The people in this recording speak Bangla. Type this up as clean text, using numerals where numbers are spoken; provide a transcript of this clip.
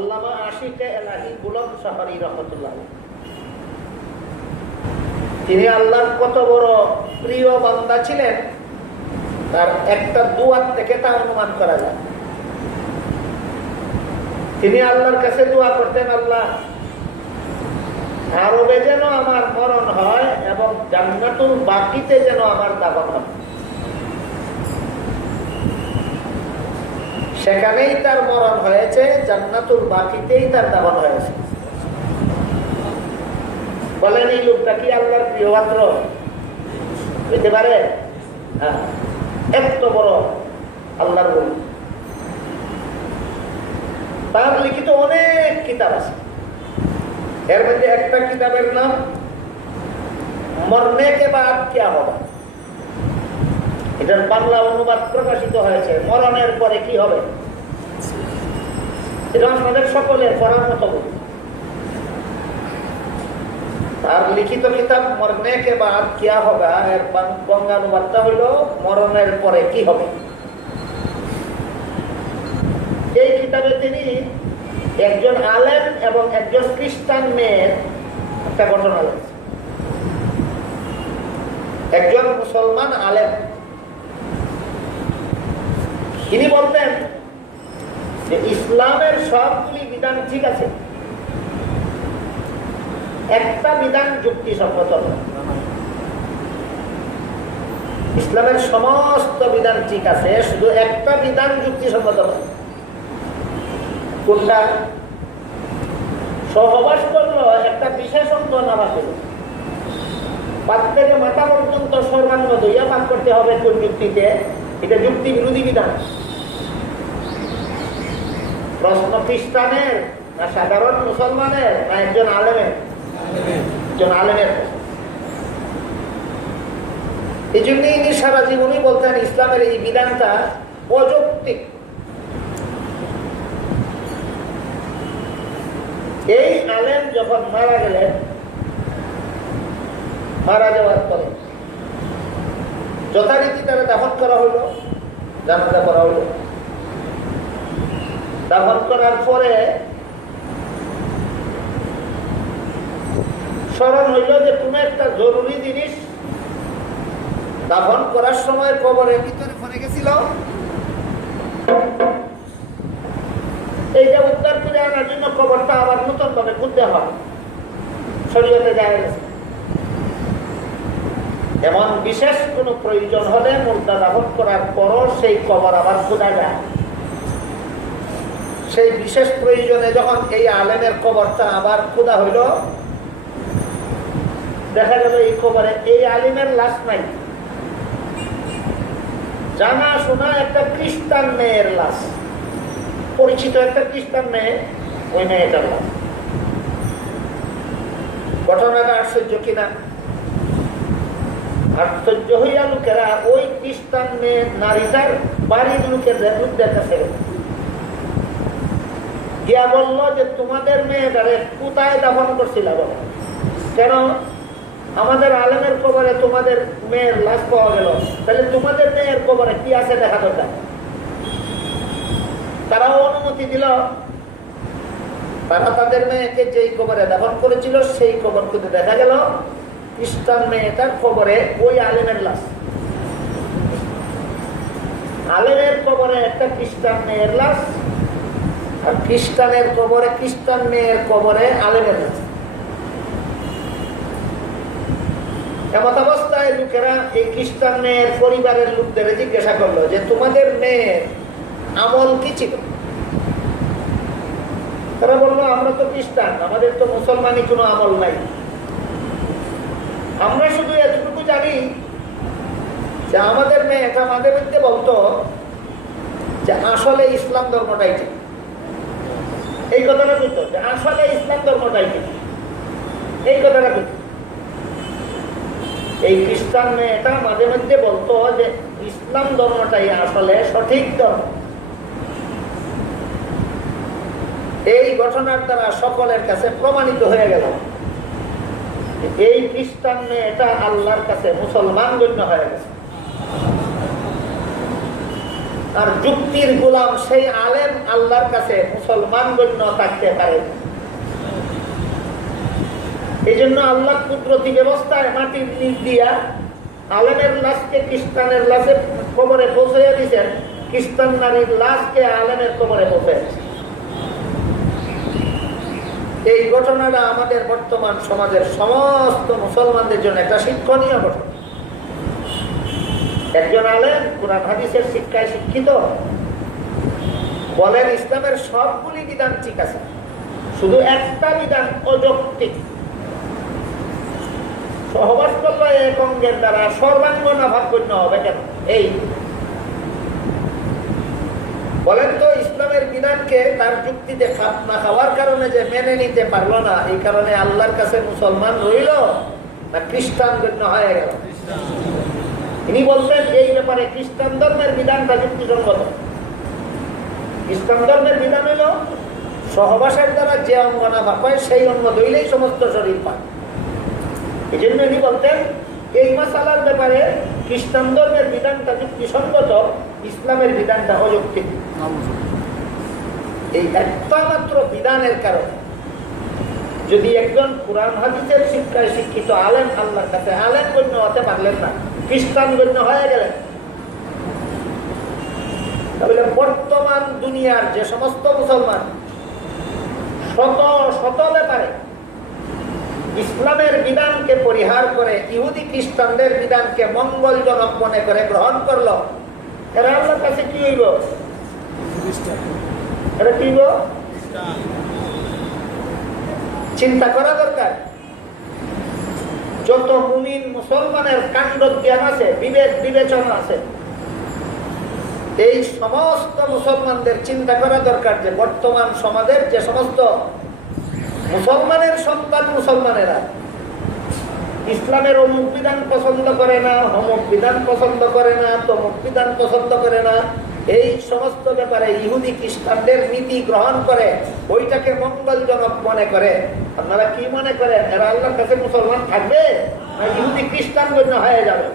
আল্লামা আশিকে এলাহি বুলন্দ শাহরি রহমাতুল্লাহ, তিনি আল্লাহর কত বড় প্রিয় বান্দা ছিলেন তার একটা দুয়ার থেকে তা অনুমান করা যায়। তিনি আল্লাহর কাছে দোয়া করতেন, আল্লাহ আরবে যেন আমার মরণ হয় এবং জান্নাতুল বাকিতে যেন আমার দাফন হয়। সেখানেই তার মরণ হয়েছে, জান্নাতুল বাকিতেই তার দাফন হয়েছে। বলেন এই লোকটা কি আল্লাহর প্রিয় পাত্র হইতে পারে? হ্যাঁ, এত বড় আল্লাহর বলি। তার লিখিত অনেক কিতাব আছে, এর মধ্যে একটা কিতাবের নাম মরনে কে বাদ কিয়া হবে। এটার বাংলা অনুবাদ প্রকাশিত হয়েছে, মরণের পরে কি হবে। এটা আমাদের সকলের পড়ার মতো বই। তার লিখিত কিতাব মরনে কে বাদ কিয়া হবে, এর বঙ্গানুবাদটা হইল মরণের পরে কি হবে। এই কিতাবে তিনি একজন আলেম এবং একজন খ্রিস্টান মেয়ের একটা ঘটনা লিখেছেন। একজন মুসলমান আলেম তিনি বলতেন যে ইসলামের সবগুলি বিধান ঠিক আছে, একটা বিধান যুক্তিসঙ্গত নয়। ইসলামের সমস্ত বিধান ঠিক আছে, শুধু একটা বিধান যুক্তিসঙ্গত নয়। কোনটা? সহবাস করলো একটা বিশেষ অঙ্গ নামাজ, পাত থেকে মাথা পর্যন্ত সর্বাঙ্গ ধুইয়া পাক করতে হবে কোন যুক্তিতে? এটা যুক্তি বিরোধী বিধান। প্রশ্ন খ্রিস্টানের না সাধারণ মুসলমানের না একজন আলেমের? একজন আলেমের। এই জন্যই ইনি সারা জীবনই বলতেন ইসলামের এই বিধানটা অযৌক্তিক। এই আলেম যখন মারা গেলেন, মারা যাওয়ার পরে যথারীতি তারা দাফন করা হইল, জানাজা করা হইল। দাফন করার পরে স্মরণ হইল যে কোন একটা জরুরি জিনিস দাফন করার সময় কবরের ভিতরে পড়ে গেছিল, এইটা উদ্ধার করে আনার জন্য কবরটা আবার নতুন ভাবে খুঁজতে হয়, শরীয়তে যায় গেছে। এমন বিশেষ কোন প্রয়োজন হলে মুর্দা দাফন করার পরও সেই কবর আবার খোঁজা যায়। সেই বিশেষ প্রয়োজনে যখন এই আলেমের কবরটা আবার খোঁজা হইল, দেখা গেল এই কবরে এই আলিমের লাশ নাই, জানা শোনা একটা খ্রিস্টান মেয়ের লাশ, পরিচিত একটা খ্রিস্টান মেয়ে, ওই মেয়েটার লাশ। ঘটনাটা আশ্চর্য কিনা? আশ্চর্য হইয়া লোকেরা ওই খ্রিস্টান মেয়ে নারীটার বাড়ির লোকদের কাছে গিয়া বললো যে তোমাদের মেয়েটারে কোথায় দাফন করছিল? বলো কেন? আমাদের আলেমের কবরে তোমাদের মেয়ের লাশ পাওয়া গেল, তাহলে তোমাদের মেয়ের কবরে কি আছে দেখা দরকার। তারাও অনুমতি দিল। তারা তাদের মেয়েকে যেই কবরে দাফন করেছিল সেই কবর খুঁজে দেখা গেল খ্রিস্টান মেয়েটার কবরে ওই আলেমের লাশ। আলেমের কবরে একটা খ্রিস্টান মেয়ের লাশ, আর খ্রিস্টানের কবরে খ্রিস্টান মেয়ের কবরে আলেমের লাশ। এমত অবস্থায় লোকেরা এই খ্রিস্টান মেয়ের পরিবারের লোকদের জিজ্ঞাসা করলো যে তোমাদের মেয়ের আমল কি ছিল? তারা বললো আমরা তো খ্রিস্টান, আমাদের তো মুসলমানি কোনো আমল নাই। আমরা শুধু এতটুকু জানি যে আমাদের মেয়ে এটা মাঝে মধ্যে বলতো যে আসলে ইসলাম ধর্মটাই ঠিক। এই কথাটা বুঝতো যে আসলে ইসলাম ধর্মটাই ঠিক, এই কথাটা বুঝতো। এই খ্রিস্টান মেয়েটা মাঝে মধ্যে বলতো যে ইসলাম ধর্মটাই আসলে সঠিক ধর্ম। এই ঘটনার দ্বারা সকলের কাছে প্রমাণিত হয়ে গেল এই খ্রিস্টান মেয়েটা আল্লাহর কাছে মুসলমান গণ্য হয়ে গেছে। আর যুক্তির গোলাম সেই আলেম আল্লাহর কাছে মুসলমান গণ্য থাকতে পারে। এই জন্য আল্লাহ কুদরতি ব্যবস্থায় মাটির নিচ দিয়া আলেমের লাশকে খ্রিস্টানের লাশে কবরে পৌঁছে দিয়েছেন, খ্রিস্টান নারীর লাশকে আলেমের কবরে পৌঁছে। এই ঘটনাটা আমাদের বর্তমান সমাজের সমস্ত মুসলমানদের জন্য একটা শিক্ষণীয় ঘটনা। একজন আলেম কুরআন হাদিসের শিক্ষায় শিক্ষিত, বলেন ইসলামের সবগুলি বিধান ঠিক আছে, শুধু একটা বিধান অযৌক্তিক। সহবাস করলে এক অঙ্গের দ্বারা সর্বাঙ্গ নাভাগ্য হবে কেন? এই বলেন তো, ইসলামের বিধানকে তার যুক্তিতে খাপ না খাওয়ার কারণে যে মেনে নিতে পারলো না, এই কারণে আল্লাহর কাছে মুসলমান রইল না খ্রিস্টান গণ্য হয়ে গেল? তিনি বলছেন এই ব্যাপারে খ্রিস্টান ধর্মের বিধানটা যুক্তিসঙ্গত। খ্রিস্টান ধর্মের বিধান হইল সহবাসের দ্বারা যে অঙ্গ না পায় সেই অঙ্গ ধইলেই সমস্ত শরীর পায়। এই জন্য তিনি বলতেন এই মাসালার ব্যাপারে খ্রিস্টান ধর্মের বিধানটা যুক্তিসঙ্গত, ইসলামের বিধানটা অযৌক্তিক। এই একটা মাত্র বিধানের কারণে যদি একজন কুরআন হাদিসের শিক্ষায় শিক্ষিত আলেম আল্লাহর কাছে আলেম গণ্য হতে পারলেন না, খ্রিস্টান গণ্য হয়ে গেলেন, তাহলে বর্তমান দুনিয়ার যে সমস্ত মুসলমান শত শত ব্যাপারে ইসলামের বিধানকে পরিহার করে ইহুদি খ্রিস্টানদের বিধানকে মঙ্গলজনক মনে করে গ্রহণ করলো, এরা আল্লাহর কাছে কি হইব? এরা কি হইব? চিন্তা করা দরকার। যত মুমিন মুসলমানের কাণ্ড জ্ঞান আছে, বিবেক বিবেচনা আছে, এই সমস্ত মুসলমানদের চিন্তা করা দরকার যে বর্তমান সমাজের যে সমস্ত মুসলমানের সন্তান মুসলমানেরা ইসলামের অমুক বিধান পছন্দ করে না, অমুক বিধান পছন্দ করে না, তমুক বিধান পছন্দ করে না, এই সমস্ত ব্যাপারে ইহুদি খ্রিস্টানদের নীতি গ্রহণ করে ওইটাকে মঙ্গলজনক মনে করে, আপনারা কি মনে করেন এরা আল্লাহর কাছে মুসলমান থাকবে না ইহুদি খ্রিস্টান গণ্য হয়ে যাবে?